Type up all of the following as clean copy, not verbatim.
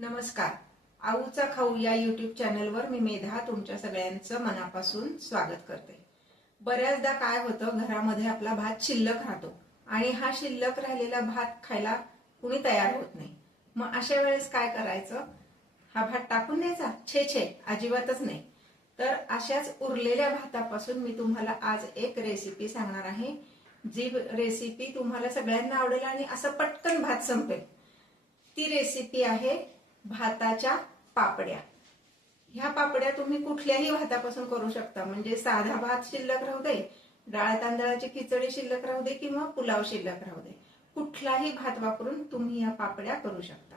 नमस्कार. आऊचा खाऊ या यूट्यूब चॅनलवर मी मेधा तुमच्या सगळ्यांचं मनापासून स्वागत करते. बऱ्याचदा काय होतं, घरामध्ये आपला भात शिल्लक राहतो आणि हा शिल्लक राहिलेला भात खायला कुणी तयार होत नाही. मग अशा वेळेस काय करायचं? हा भात टाकून द्यायचा? छे छे, अजिबातच नाही. तर अशाच उरलेल्या भातापासून मी तुम्हाला आज एक रेसिपी सांगणार आहे, जी रेसिपी तुम्हाला सगळ्यांना आवडेल आणि असं पटकन भात संपेल. ती रेसिपी आहे भाताच्या पापड्या. ह्या पापड्या तुम्ही कुठल्याही भातापासून करू शकता, म्हणजे साधा भात शिल्लक राहू दे, डाळ तांदळाची खिचडी शिल्लक राहू दे किंवा पुलाव शिल्लक राहू दे, कुठलाही भात वापरून तुम्ही या पापड्या करू शकता.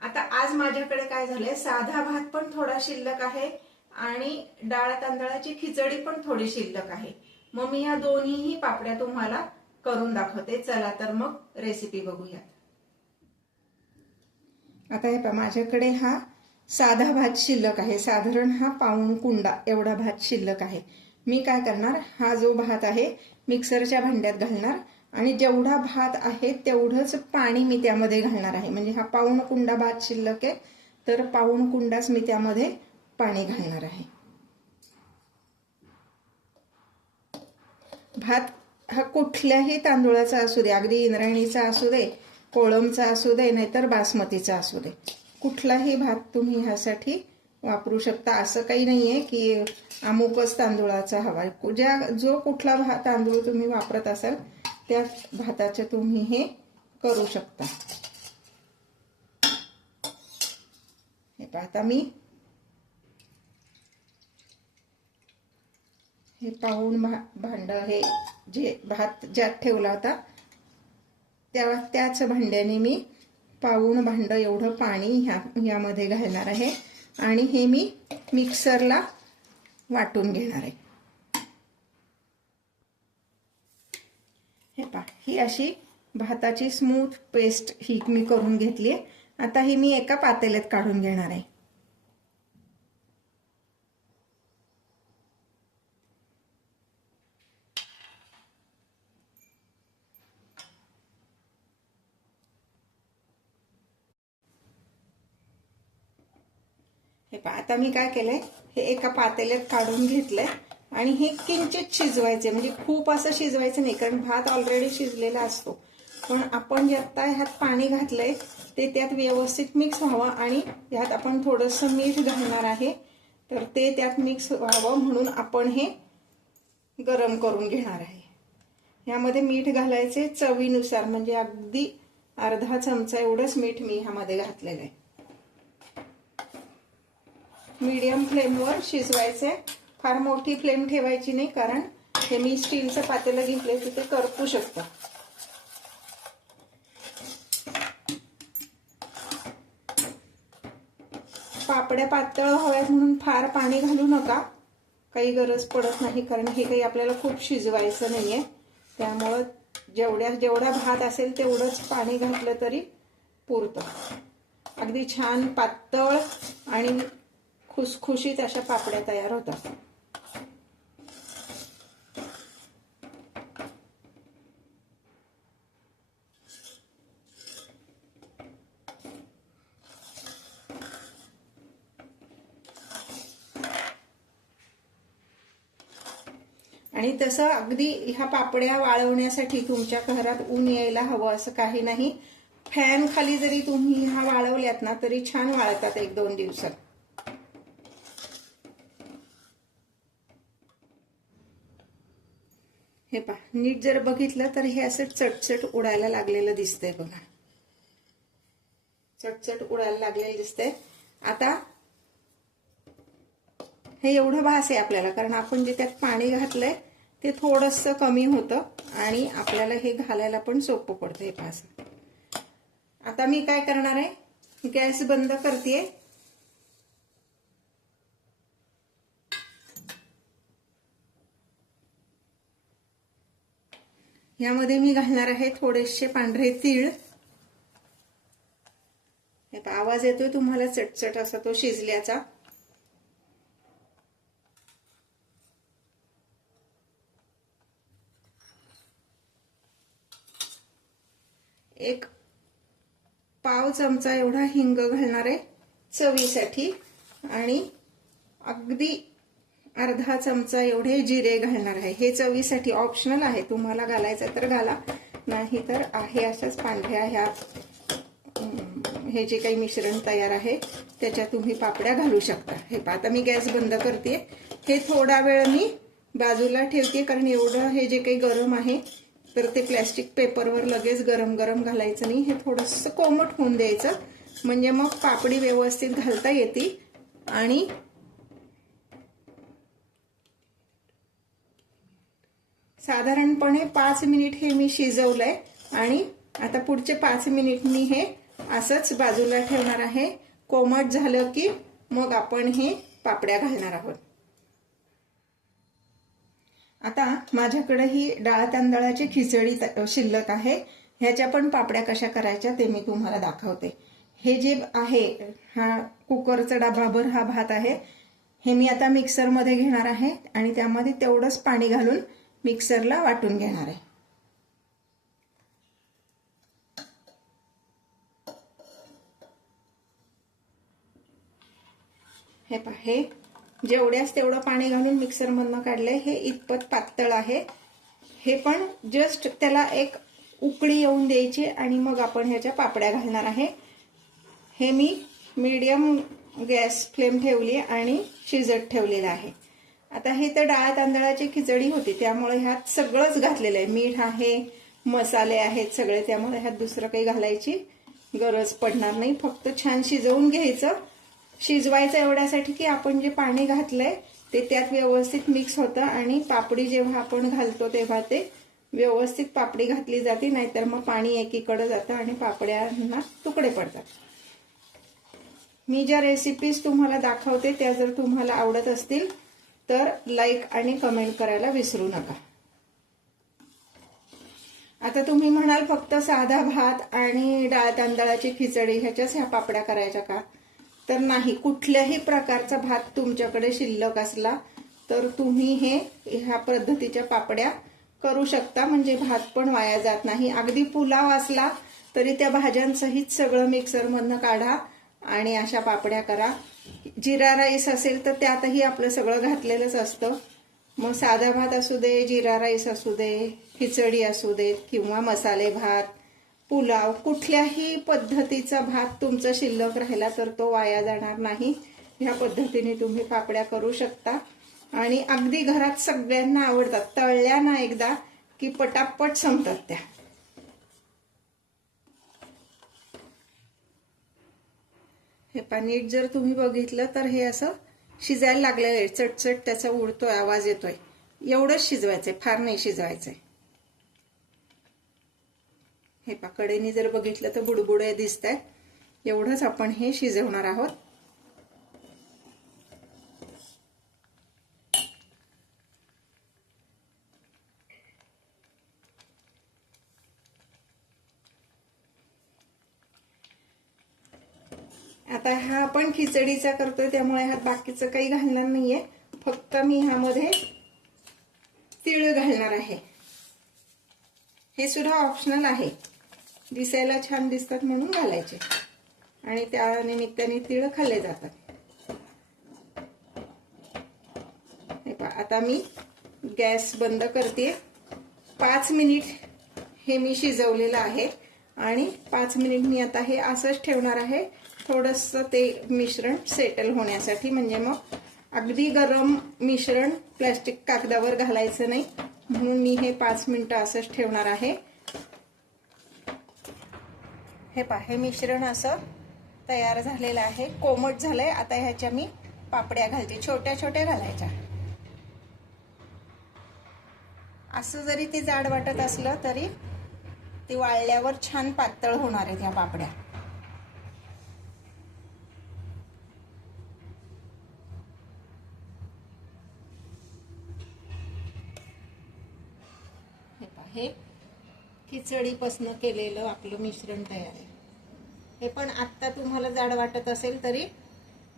आता आज माझ्याकडे काय झालंय, साधा भात पण थोडा शिल्लक आहे आणि डाळ तांदळाची खिचडी पण थोडी शिल्लक आहे. मग मी या दोन्हीही पापड्या तुम्हाला करून दाखवते. चला तर मग रेसिपी बघूयात. आता हे पहा, माझ्याकडे हा साधा भात शिल्लक आहे. साधारण हा पाऊण कुंडा एवढा भात शिल्लक आहे. मी काय करणार, हा जो भात आहे मिक्सरच्या भांड्यात घालणार आणि जेवढा भात आहे तेवढंच पाणी मी त्यामध्ये घालणार आहे. म्हणजे हा पाऊण कुंडा भात शिल्लक आहे, तर पाऊण कुंडाच मी त्यामध्ये पाणी घालणार आहे. भात हा कुठल्याही तांदूळाचा असू दे, अगदी इंद्रायणीचा असू दे, कोळमचा असू दे, नाहीतर बासमतीचा असू दे, कुठलाही भात तुम्ही ह्यासाठी वापरू शकता. असं काही नाहीये की अमुकच तांदूळाचा हवा. जो कुठला तांदूळ तुम्ही वापरत असाल त्या भाताचे तुम्ही हे करू शकता. हे पाहता, मी हे पाऊण भांड हे जे भात ज्यात ठेवला होता त्याच भांड्याने मी पाऊण भांड एवढं पाणी ह्यामध्ये घालणार आहे आणि हे मी मिक्सरला वाटून घेणार आहे. हे पहा, ही अशी भाताची स्मूथ पेस्ट ही मी करून घेतली आहे. आता ही मी एका पातेल्यात काढून घेणार आहे. हे पहा, आता मी काय केलंय, हे एका पातेल्यात काढून घेतलंय आणि हे किंचित शिजवायचे. म्हणजे खूप असं शिजवायचं नाही, कारण भात ऑलरेडी शिजलेला असतो. पण आपण जे आता ह्यात पाणी घातलंय ते त्यात व्यवस्थित मिक्स व्हावं आणि यात आपण थोडंसं मीठ घालणार आहे, तर ते त्यात मिक्स व्हावं म्हणून आपण हे गरम करून घेणार आहे. ह्यामध्ये मीठ घालायचे चवीनुसार, म्हणजे अगदी अर्धा चमचा एवढंच मीठ मी ह्यामध्ये घातलेलं आहे. मीडियम फ्लेमवर शिजवायचे, फार मोठी फ्लेम ठेवायची नाही, कारण हे मी स्टीलचं पातेलं घेतलंय तिथे करपू शकतं. पापड्या पातळ हव्यात म्हणून फार पाणी घालू नका, काही गरज पडत नाही, कारण हे काही आपल्याला खूप शिजवायचं नाहीये. त्यामुळं जेवढा भात असेल तेवढंच पाणी घातलं तरी पुरतं. अगदी छान पातळ आणि खुसखुशीत अशा पापड्या तयार होतात. आणि तसं अगदी ह्या पापड्या वाळवण्यासाठी तुमच्या घरात ऊन यायला हवं असं काही नाही. फॅन खाली जरी तुम्ही ह्या वाळवल्यात ना तरी छान वाळतात 1-2 दिवसात. हे पहा, नीट जर बघितलं तर हे असं चटचट उडायला लागलेलं दिसतंय बघा. चटचट उडायला लागलेलं दिसतंय. आता हे एवढं भास आहे आपल्याला, कारण आपण जे त्यात पाणी घातलंय ते थोडंसं कमी होतं आणि आपल्याला हे घालायला पण सोपं पडतं. हे भास. आता मी काय करणार आहे, गॅस बंद करतेय. यामध्ये मी घालणार आहे थोडेसे पांढरे तीळ. हे आवाज येतोय तुम्हाला चटचट असा तो शिजल्याचा. एक पाव चमचा एवढा हिंग घालणार आहे चवीसाठी आणि अगदी अर्धा चमचा एवढे जिरे घालणार आहे। हे चवीसाठी ऑप्शनल आहे, तुम्हाला घालायचं तर घाला, नाही तर आहे अशाच पांढऱ्या ह्या हे जे काही मिश्रण तयार आहे त्याच्यात तुम्ही पापड्या घालू शकता। हे पहा आता मी गॅस बंद करते, हे थोडा वेळ मी बाजूला ठेवते कारण एवढं हे जे काही गरम आहे तर ते प्लॅस्टिक पेपरवर लगेच गरम गरम घालायचं नाही, हे थोडंसं कोमट होऊन द्यायचं म्हणजे मग पापडी व्यवस्थित घालता येते। आणि साधारणपणे 5 मिनिट हे मी शिजवलंय आणि आता पुढचे 5 मिनिट मी हे असंच बाजूला ठेवणार आहे। कोमट झालं की मग आपण हे पापड्या घालणार आहोत। आता माझ्याकडे ही डाळ तांदळाची खिचडी शिल्लक आहे, ह्याच्या पण पापड्या कशा करायच्या ते मी तुम्हाला दाखवते। हे जे आहे हा कुकरचा डबाभर हा भात आहे, हे मी आता मिक्सरमध्ये घेणार आहे आणि त्यामध्ये तेवढंच पाणी घालून मिक्सरला वाटून घेणार आहे। हे पहा, हे जेवढ्याच तेवढं पाणी घालून मिक्सर मधनं काढलंय, हे इतपत पातळ आहे। हे पण जस्ट त्याला एक उकळी येऊन द्यायची आणि मग आपण ह्याच्या पापड्या घालणार आहे। हे मी मीडियम गॅस फ्लेम ठेवली आणि शिजत ठेवलेलं आहे। आता हे तर डाळ तांदळाची खिचडी होती त्यामुळे ह्यात सगळंच घातलेलं आहे, मीठ आहे, मसाले आहेत सगळे, त्यामुळे ह्यात दुसरं काही घालायची गरज पडणार नाही। फक्त छान शिजवून घ्यायचं, शिजवायचं एवढ्यासाठी की आपण जे पाणी घातलंय ते त्यात व्यवस्थित मिक्स होतं आणि पापडी जेव्हा आपण घालतो तेव्हा ते व्यवस्थित पापडी घातली जाते, नाहीतर मग पाणी एकीकडे जातं आणि पापड्यांना तुकडे पडतात। मी ज्या रेसिपीज तुम्हाला दाखवते त्या जर तुम्हाला आवडत असतील तर लाईक आणि कमेंट करायला विसरू नका। आता तुम्ही म्हणाल फक्त साधा भात आणि डाळ तांदळाची खिचडी ह्याच्याच ह्या पापड्या करायच्या का? तर नाही, कुठल्याही प्रकारचा भात तुमच्याकडे शिल्लक असला तर तुम्ही ह्या पद्धतीच्या पापड्या करू शकता, म्हणजे भात पण वाया जात नाही। अगदी पुलाव असला तरी त्या भाज्यांसहित सगळं मिक्सर मधनं काढा आणि अशा पापड्या करा। जिरा राईस असेल तर त्यातही आपलं सगळं घातलेलंच असतं, मग साधा भात असू दे, जिरा राईस असू दे, खिचडी असू देत किंवा मसाले भात, पुलाव, कुठल्याही पद्धतीचा भात तुमचा शिल्लक राहिला तर तो वाया जाणार नाही। ह्या पद्धतीने तुम्ही पापड्या करू शकता आणि अगदी घरात सगळ्यांना आवडतात। तळल्या ना एकदा की पटापट संपतात त्या। हे नीट जर तुम्ही बघितलं तर हे असं शिजायला लागलेलं आहे, चटचट त्याचा उडतोय, आवाज येतोय, एवढंच शिजवायचंय, फार नाही शिजवायचंय। हे कडेने जर बघितलं तर बुडबुडे दिसतायत, एवढंच आपण हे शिजवणार आहोत। आता हा आपण खिचडीचा करतोय त्यामुळे ह्यात बाकीचं काही घालणार नाहीये, फक्त मी ह्यामध्ये तीळ घालणार आहे। हे सुद्धा ऑप्शनल आहे, दिसायला छान दिसतात म्हणून घालायचे आणि त्या निमित्ताने तीळ खाल्ले जातात। हे पहा, आता मी गॅस बंद करते। 5 मिनिट हे मी शिजवलेलं आहे आणि 5 मिनिट मी आता हे असंच ठेवणार आहे, थोडंसं ते मिश्रण सेटल होण्यासाठी। म्हणजे मग अगदी गरम मिश्रण प्लास्टिक कागदावर घालायचं नाही, म्हणून मी हे 5 मिनिटं असंच ठेवणार आहे। हे पहा, हे मिश्रण असं तयार झालेलं आहे, कोमट झालंय। आता ह्याच्या मी पापड्या घालते, छोट्या छोट्या घालायच्या। असं जरी ते जाड वाटत असलं तरी ती वाळल्यावर छान पातळ होणार आहेत ह्या पापड्या। हे खिचडीपासून केलेलं आपलं मिश्रण तयार आहे। हे पण आत्ता तुम्हाला जाड वाटत असेल तरी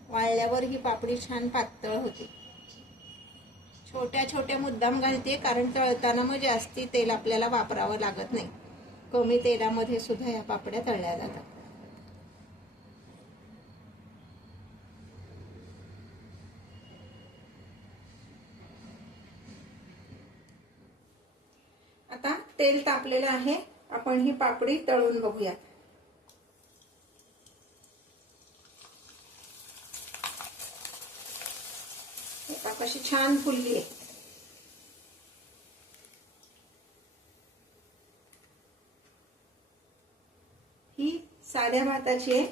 वाळल्यावर ही पापडी छान पातळ होते। छोट्या छोट्या मुद्दाम घालते कारण तळताना मग जास्ती तेल आपल्याला वापरावं लागत नाही, कमी तेलामध्ये सुद्धा या पापड्या तळल्या जातात। आता तेल तापलेलं आहे, आपण ही पापडी तळून बघूयात. कशी छान फुलली आहे. ही साध्या भाताची आहे.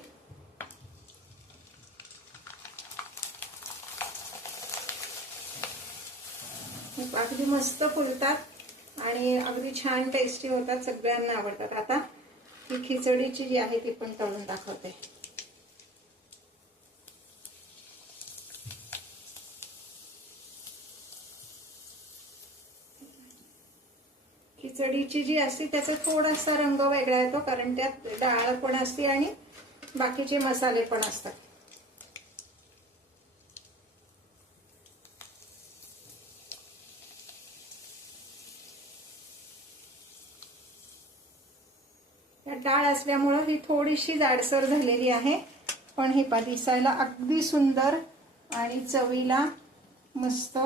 अगदी मस्त फुलतात आणि अगदी छान टेस्टी होतात, सगळ्यांना आवडतात. आता ही खिचडीची जी आहे ती पण तळून दाखवते. खिचडीची जी असते त्याचा थोडासा रंग वेगळा येतो, कारण त्यात डाळ पण असते आणि बाकीचे मसाले पण असतात. त्यात डाळ असल्यामुळं ही थोडीशी जाडसर झालेली आहे, पण ही दिसायला अगदी सुंदर आणि चवीला मस्त